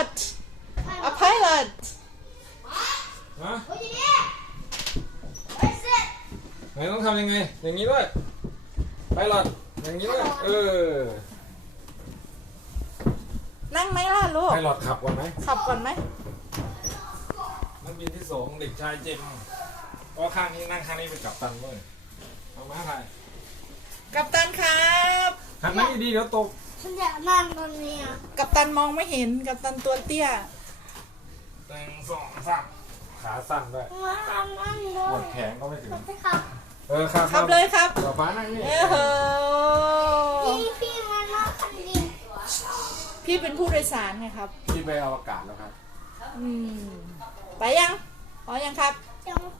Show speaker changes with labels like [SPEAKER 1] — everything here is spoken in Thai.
[SPEAKER 1] pilot a pilot
[SPEAKER 2] ฮะไหนต้องทำยังไงอย่างนี้ด้วยไปหลอดอย่างนี้ด้วย
[SPEAKER 1] นั่งไหมล่ะลูก
[SPEAKER 2] ไปหลอดขับก่อนไหม
[SPEAKER 1] ขับก่อนไหม
[SPEAKER 2] นักบินที่สองเด็กชายเจมส์เพราะข้างนี้นั่งข้างนี้เป็นกัปตันเว้ยเอามาถ่าย
[SPEAKER 1] กัปตันครับ
[SPEAKER 2] หันหน้าดีๆเดี๋ยวตก
[SPEAKER 3] ฉันอยากนั่งตรงนี้อ่ะ
[SPEAKER 1] กัปตันมองไม่เห็นกัปตันตัวเตี้ย
[SPEAKER 2] แต่งสองสามขาสั้นด้วย
[SPEAKER 3] มานั่งเล
[SPEAKER 2] ปวย ดแขนก็ไม่ถึง
[SPEAKER 3] ไปครับ
[SPEAKER 2] ครับ
[SPEAKER 1] ขับเลยครับ
[SPEAKER 2] ฟ้านั่งนี่
[SPEAKER 3] พี่มานั่งคันนี้
[SPEAKER 1] พี่เป็นผู้โดยสารไงครับ
[SPEAKER 2] ที่ไปอวกาศแล้วครับ
[SPEAKER 1] ไปยังพอยังครับ
[SPEAKER 3] ยัง